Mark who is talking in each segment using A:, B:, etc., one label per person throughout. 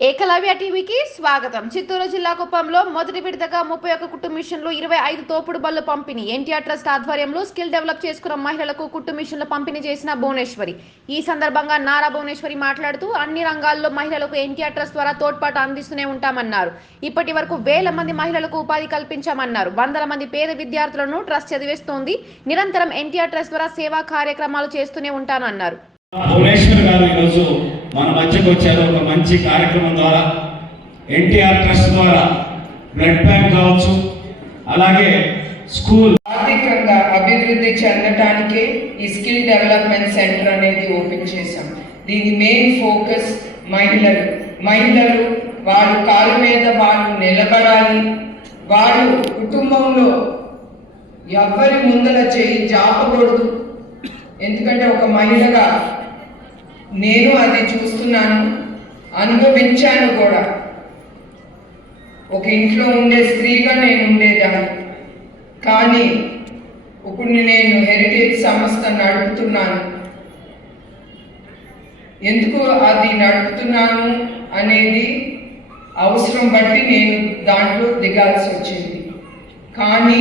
A: ఏకలవ్య టీవీకి స్వాగతం. చిత్తూరు జిల్లా కుప్పంలో మొదటి విడతగా ముప్పై ఒక్క కుట్టు మిషన్లు ఇరవై ఐదు తోపుడు బళ్ళు పంపిణీ. ఎన్టీఆర్ ట్రస్ట్ ఆధ్వర్యంలో స్కిల్ డెవలప్ చేసుకున్న మహిళలకు కుట్టు మిషన్లు పంపిణీ చేసిన భువనేశ్వరి. ఈ సందర్భంగా నారా భువనేశ్వరి మాట్లాడుతూ అన్ని రంగాల్లో మహిళలకు ఎన్టీఆర్ ట్రస్ట్ ద్వారా తోడ్పాటు అందిస్తూనే ఉంటామన్నారు. ఇప్పటి వరకు వేల మంది మహిళలకు ఉపాధి కల్పించామన్నారు. వందల మంది పేద విద్యార్థులను ట్రస్ట్ చదివిస్తోంది. నిరంతరం ఎన్టీఆర్ ట్రస్ట్ ద్వారా సేవా కార్యక్రమాలు చేస్తూనే ఉంటానన్నారు
B: భువనేశ్వర్ గారు ఈరోజు మన మధ్యకు వచ్చారు ఒక మంచి కార్యక్రమం ద్వారా ఎన్టీఆర్ ట్రస్ట్ ద్వారా బ్లడ్ బ్యాంక్ కావచ్చు అలాగే స్కూల్.
C: ఆర్థికంగా అభివృద్ధి చెందటానికి ఈ స్కిల్ డెవలప్మెంట్ సెంటర్ అనేది ఓపెన్ చేశాం. దీని మెయిన్ ఫోకస్ మహిళలు. మహిళలు వాళ్ళు కాళ్ళ మీద వాళ్ళు నిలబడాలి. వాళ్ళు కుటుంబంలో ఎవ్వరి ముందల చేయి జాపకూడదు. ఎందుకంటే ఒక మహిళగా నేను అది చూస్తున్నాను అనుభవించాను కూడా. ఒక ఇంట్లో ఉండే స్త్రీగా నేను ఉండేదాన్ని. కానీ ఇప్పుడు నేను హెరిటేజ్ సంస్థ నడుపుతున్నాను. ఎందుకు అది నడుపుతున్నాను అనేది అవసరం బట్టి నేను దాంట్లో దిగాల్సి వచ్చింది. కానీ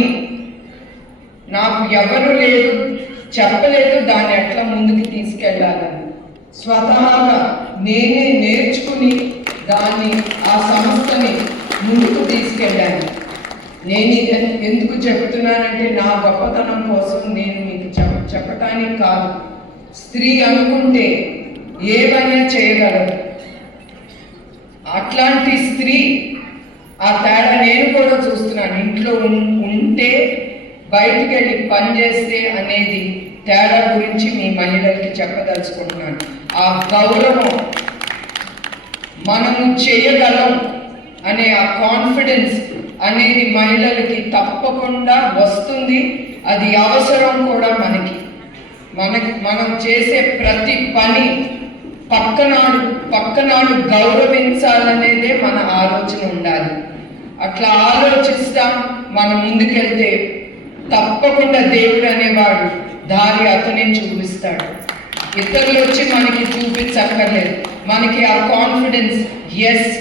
C: నాకు ఎవరు లేదు చెప్పలేదు దాన్ని ఎట్లా ముందుకు తీసుకెళ్ళాలని. స్వతహాగా నేనే నేర్చుకుని దాన్ని ఆ సంస్థని ముందుకు తీసుకెళ్ళాను. నేను ఇది ఎందుకు చెప్తున్నానంటే నా గొప్పతనం కోసం నేను మీకు చెప్ చెప్పటానికి కాదు. స్త్రీ అనుకుంటే ఏమైనా చేయగలరు. అట్లాంటి స్త్రీ ఆ తేడా నేను కూడా చూస్తున్నాను. ఇంట్లో ఉంటే బయటికి వెళ్ళి పని చేస్తే అనేది తేడా గురించి మీ మహిళలకి చెప్పదలుచుకుంటున్నాను. ఆ గౌరవం మనము చేయగలం అనే ఆ కాన్ఫిడెన్స్ అనేది మహిళలకి తప్పకుండా వస్తుంది. అది అవసరం కూడా మనకి. మనకి మనం చేసే ప్రతి పని పక్కనాడు పక్కనాడు గౌరవించాలనేదే మన ఆలోచన ఉండాలి. అట్లా ఆలోచిస్తాం మనం ముందుకెళ్తే తప్పకుండా దేవుడు అనేవాడు దారి అతనే చూపిస్తాడు. ఇతరులు వచ్చి మనకి చూపించక్కర్లేదు. మనకి ఆ కాన్ఫిడెన్స్ ఎస్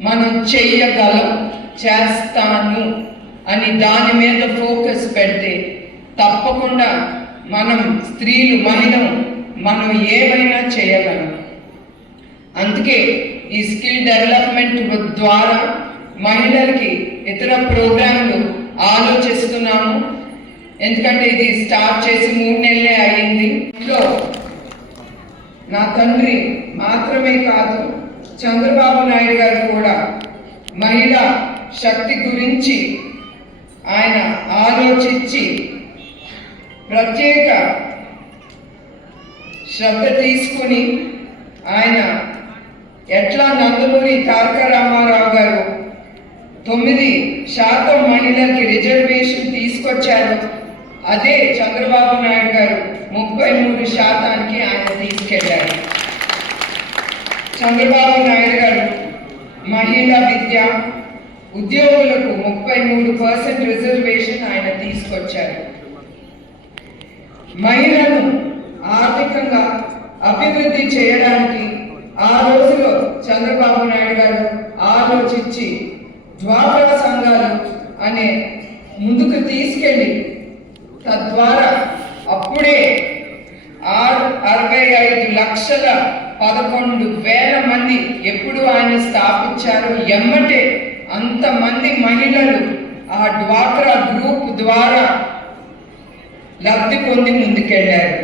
C: మనం చెయ్యగలం చేస్తాను అని దాని మీద ఫోకస్ పెడితే తప్పకుండా మనం స్త్రీలు మహిళలు మనం ఏమైనా చేయగలం. అందుకే ఈ స్కిల్ డెవలప్మెంట్ ద్వారా మహిళలకి ఇతర ప్రోగ్రాంలు ఆలోచిస్తున్నాము. ఎందుకంటే ఇది స్టార్ట్ చేసి మూడు నెలలే అయ్యింది. ఇంట్లో నా తండ్రి మాత్రమే కాదు చంద్రబాబు నాయుడు గారు కూడా మహిళా శక్తి గురించి ఆయన ఆలోచించి ప్రత్యేక శ్రద్ధ తీసుకుని ఆయన ఎట్లా నందమూరి తారక రామారావు గారు తొమ్మిది శాతం మహిళలకి రిజర్వేషన్ తీసుకొచ్చారు. అదే చంద్రబాబు నాయుడు గారు ముప్పై మూడు శాతానికి ఆయన తీసుకెళ్ళారు. చంద్రబాబు నాయుడు గారు మహిళా విద్య ఉద్యోగులకు ముప్పై మూడు పర్సెంట్ రిజర్వేషన్ ఆయన తీసుకొచ్చారు. మహిళను ఆర్థికంగా అభివృద్ధి చేయడానికి ఆ రోజులో చంద్రబాబు నాయుడు గారు ఆలోచించి ద్వాపర సంఘాలు అనే ముందుకు తీసుకెళ్ళి తద్వారా అప్పుడే ఆరు అరవై ఐదు లక్షల పదకొండు వేల మంది ఎప్పుడు ఆయన స్థాపించారు ఎమ్మటే అంతమంది మహిళలు ఆ డ్వాక్రా గ్రూప్ ద్వారా లబ్ధి పొంది ముందుకెళ్ళారు.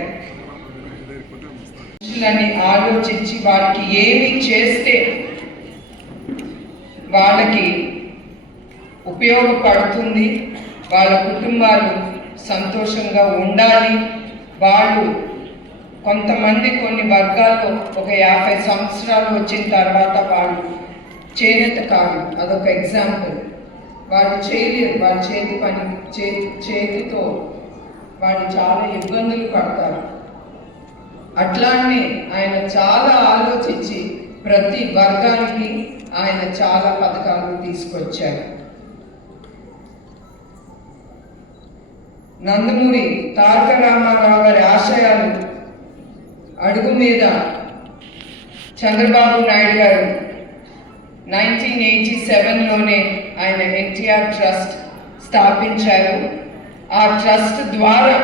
C: మనుషులని ఆలోచించి వాళ్ళకి ఏమి చేస్తే వాళ్ళకి ఉపయోగపడుతుంది. వాళ్ళ కుటుంబాలు సంతోషంగా ఉండాలి. వాళ్ళు కొంతమంది కొన్ని వర్గాల్లో ఒక యాభై సంవత్సరాలు వచ్చిన తర్వాత వాళ్ళు చేనేత కాదు. అదొక ఎగ్జాంపుల్. వాళ్ళు చేయలేరు. వాళ్ళ చేతి పని చే చేతితో వాళ్ళు చాలా ఇబ్బందులు పడతారు. అట్లానే ఆయన చాలా ఆలోచించి ప్రతి వర్గానికి ఆయన చాలా పథకాలు తీసుకొచ్చారు. నందమూరి తారక రామారావు గారి ఆశయాలు అడుగు మీద చంద్రబాబు నాయుడు గారు నైన్టీన్ ఎయిటీ సెవెన్లోనే ఆయన ఎన్టీఆర్ ట్రస్ట్ స్థాపించారు. ఆ ట్రస్ట్ ద్వారా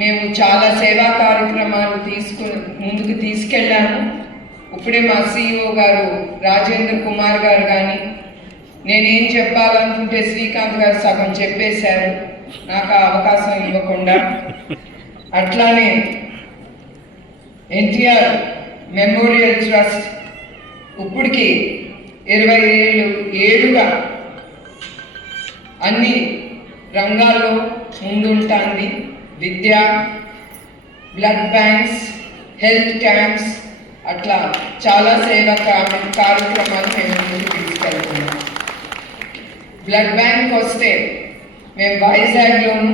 C: మేము చాలా సేవా కార్యక్రమాలు తీసుకుని ముందుకు తీసుకెళ్ళాము. ఇప్పుడే మా సిఇఓ గారు రాజేంద్ర కుమార్ గారు కానీ నేనేం చెప్పాలనుకుంటే శ్రీకాంత్ గారు సగం చెప్పేశారు. నాకు ఆ అవకాశం ఇవ్వకుండా అట్లానే ఎన్టీఆర్ మెమోరియల్ ట్రస్ట్ ఇప్పటికి ఇరవై ఏళ్ళు ఏడుగా అన్ని రంగాల్లో ముందుంటుంది. విద్య బ్లడ్ బ్యాంక్స్ హెల్త్ క్యాంప్స్ అట్లా చాలా సేవా కార్యక్రమాలు మేము ముందుకు తీసుకెళ్తున్నాం. బ్లడ్ బ్యాంక్ వస్తే మేము వైజాగ్లోను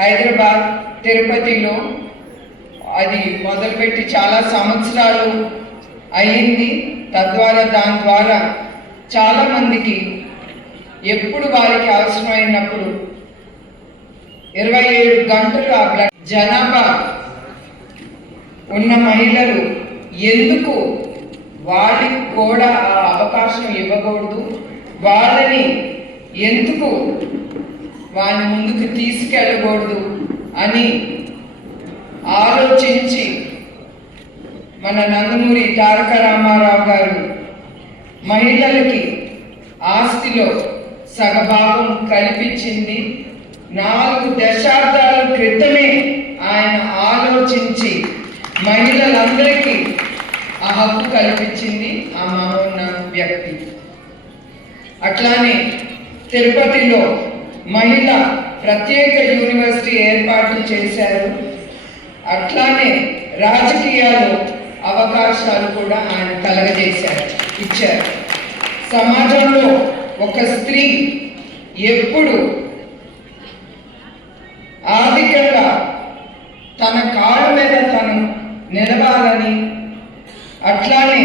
C: హైదరాబాద్ తిరుపతిలో అది మొదలుపెట్టి చాలా సంవత్సరాలు అయ్యింది. తద్వారా దాని ద్వారా చాలామందికి ఎప్పుడు వారికి అవసరమైనప్పుడు ఇరవై ఏడు గంటలు ఆ బ్లడ్ జనాభా ఉన్న మహిళలు ఎందుకు వాళ్ళకి కూడా ఆ అవకాశం ఇవ్వకూడదు? వాళ్ళని ఎందుకు వాడిని ముందుకు తీసుకెళ్ళకూడదు అని ఆలోచించి మన నందమూరి తారక రామారావు గారు మహిళలకి ఆస్తిలో సగభాగం కల్పించింది. నాలుగు దశాబ్దాల క్రితమే ఆయన ఆలోచించి మహిళలందరికీ ఆ హక్కు కల్పించింది ఆ మహోన్న వ్యక్తి. అట్లానే తిరుపతిలో మహిళ ప్రత్యేక యూనివర్సిటీ ఏర్పాటు చేశారు. అట్లానే రాజకీయాలు అవకాశాలు కూడా ఆయన కలగజేశారు ఇచ్చారు. సమాజంలో ఒక స్త్రీ ఎప్పుడు ఆర్థికంగా తన కాళ్ళ మీద తను నిలవాలని అట్లానే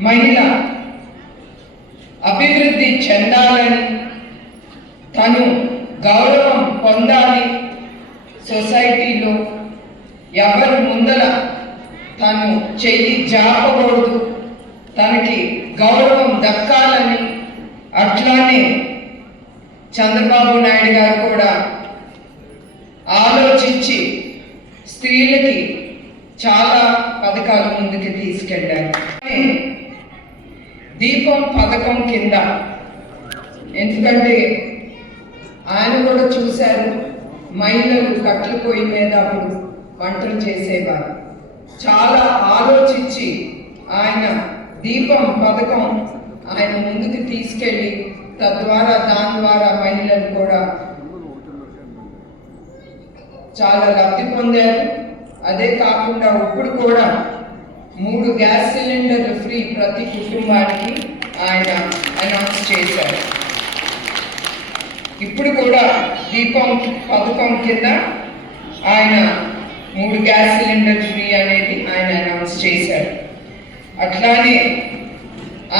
C: మహిళ అభివృద్ధి చెందాలని తను గౌరవం పొందాలి సొసైటీలో. ఎవరి ముందల తను చెయ్యి జాపకూడదు. తనకి గౌరవం దక్కాలని అట్లానే చంద్రబాబు నాయుడు గారు కూడా ఆలోచించి స్త్రీలకి చాలా పథకాలు ముందుకు తీసుకెళ్ళారు. దీపం పథకం కింద ఎందుకంటే ఆయన కూడా చూశారు. మహిళలు కట్లు పొయ్యి మీద అప్పుడు వంటలు చేసేవారు. చాలా ఆలోచించి ఆయన దీపం పథకం ఆయన ముందుకు తీసుకెళ్ళి తద్వారా దాని ద్వారా మహిళలు కూడా చాలా లబ్ధి పొందారు. అదే కాకుండా ఇప్పుడు కూడా మూడు గ్యాస్ సిలిండర్లు ఫ్రీ ప్రతి కుటుంబానికి ఆయన అనౌన్స్ చేశారు. ఇప్పుడు కూడా దీపం పథకం కింద ఆయన మూడు గ్యాస్ సిలిండర్ ఫ్రీ అనేది ఆయన అనౌన్స్ చేశారు. అట్లానే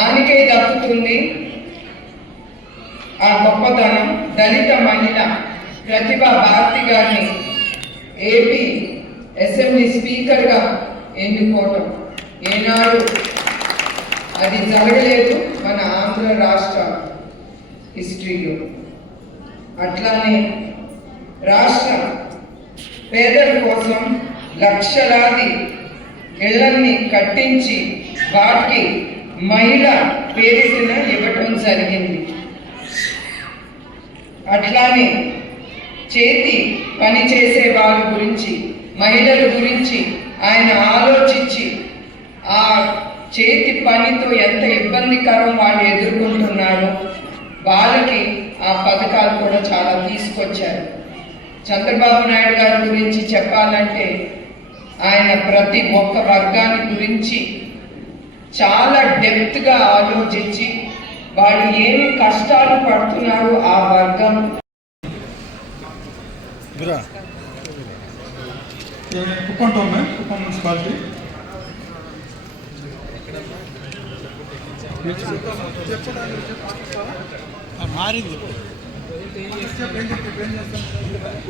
C: ఆయనకే దక్కుతుంది ఆ గొప్పతనం. దళిత మహిళ ప్రతిభ భారతి గారిని ఏపీ అసెంబ్లీ స్పీకర్గా ఎన్నుకోవటం. ఏనాడు అది జరగలేదు మన ఆంధ్ర రాష్ట్ర హిస్టరీలో. అట్లానే రాష్ట్ర పేదల కోసం లక్షలాది ఇళ్ళన్నీ కట్టించి వాటికి మహిళ పేరిటిన ఇవ్వటం జరిగింది. అట్లానే చేతి పని చేసే వాళ్ళ గురించి మహిళల గురించి ఆయన ఆలోచించి ఆ చేతి పనితో ఎంత ఇబ్బందికరం వాళ్ళు ఎదుర్కొంటున్నారో వాళ్ళకి ఆ పథకాలు కూడా చాలా తీసుకొచ్చారు. చంద్రబాబు నాయుడు గారి గురించి చెప్పాలంటే ఆయన ప్రతి ఒక్క వర్గాన్ని గురించి చాలా డెప్త్గా ఆలోచించి వాళ్ళు ఏమి కష్టాలు పడుతున్నారు ఆ వర్గం
D: కుప్పం టౌన్? కుప్పం మున్సిపాలిటీ?
E: మారింది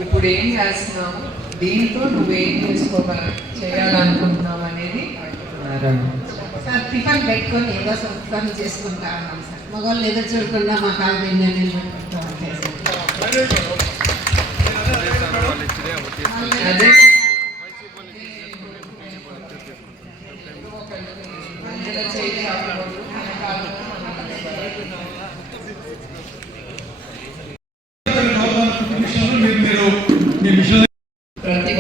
C: ఇప్పుడు ఏం చేస్తున్నావు? దీంతో నువ్వేం చేసుకోగల చేయాలనుకుంటున్నావు అనేది
E: సార్ టిఫిన్ పెట్టుకొని ఏదో పని చేసుకుంటా ఉన్నాం సార్. మగవాళ్ళు ఎదురు చూడకుండా మా కాలు మేము నిలబెట్టుకుంటాం సార్
F: అదే మధ్యలో చేయి చాపకూడదు, మన కాళ్ళు
D: విషయంలో మీరు మీరు మీ విషయం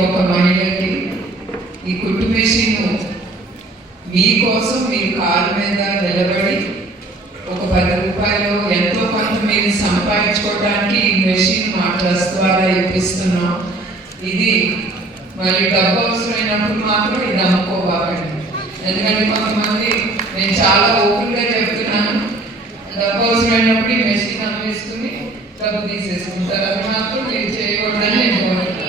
F: ఒక మహిళకి ఈ కుట్టు మెషిన్ మీకోసం మీరు కాలు మీద నిలబడి ఒక పది రూపాయలు ఎంతో కొంత మీరు సంపాదించుకోవడానికి ఈ మెషిన్ మా ట్రస్ట్ ద్వారా ఇప్పిస్తున్నాం. ఇది మళ్ళీ డబ్బు అవసరమైనప్పుడు మాత్రం ఇది అమ్ముకోవాలండి. ఎందుకంటే కొంతమంది నేను చాలా ఓపెన్గా చెప్తున్నాను డబ్బు అవసరమైనప్పుడు ఈ మెషిన్ అమ్మేసుకుని డబ్బు తీసేసుకుంటారు. అది మాత్రం మీరు చేయకూడదని నేను కోరుతున్నాను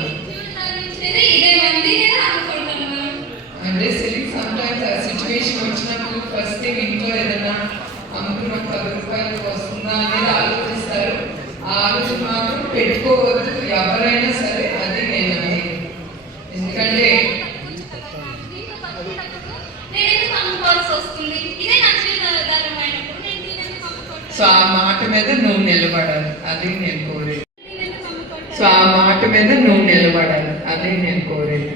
G: ఇదే ఉంది నేను అనుకుంటున్నాను
F: అంటే సిలింగ్ సమ్టైమ్స్ ఆ సిచ్యువేషన్ వచ్చినప్పుడు ఫస్ట్ థింగ్ ఇంట్లో ఏదైనా అమ్ముకున్న పది రూపాయలు వస్తుందా అనేది ఆలోచిస్తారు ఆ ఆలోచన మాత్రం పెట్టుకోవద్దు ఎవరైనా సరే అది నేను ఎందుకంటే? సో ఆ మాట మీద నువ్వు నిలబడాలి. అది నేను కోరేది? సో ఆ మాట మీద నువ్వు నిలబడాలి. అది నేను కోరేది.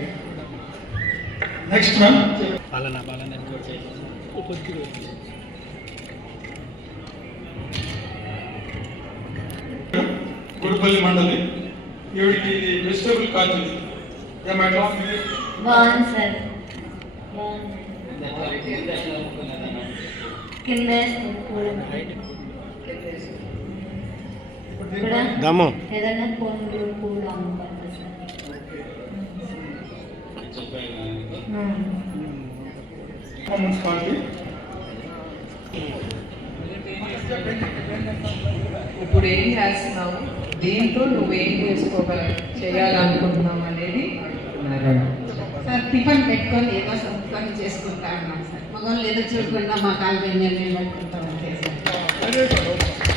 D: నెక్స్ట్ మ్యామ్ గుడిపల్లి మండలి ఈవిడికి వెజిటేబుల్ కాదు ఏమైనా
H: బాగుంది సార్. కింద ఇక్కడ ఏదైనా సార్. ఉమ్.
D: మున్సిపాలిటీ
F: ఇప్పుడు ఏం చేస్తున్నావు? దీంతో నువ్వేం చేసుకోగల చేయాలనుకుంటున్నావు అనేది
E: సార్ టిఫిన్ పెట్టుకొని ఏదో పని చేసుకుంటా ఉన్నాం సార్. మగవాళ్ళు ఎదురు చూడకుండా మా కాలు మేము నిలబెట్టుకుంటాం అంతే సార్.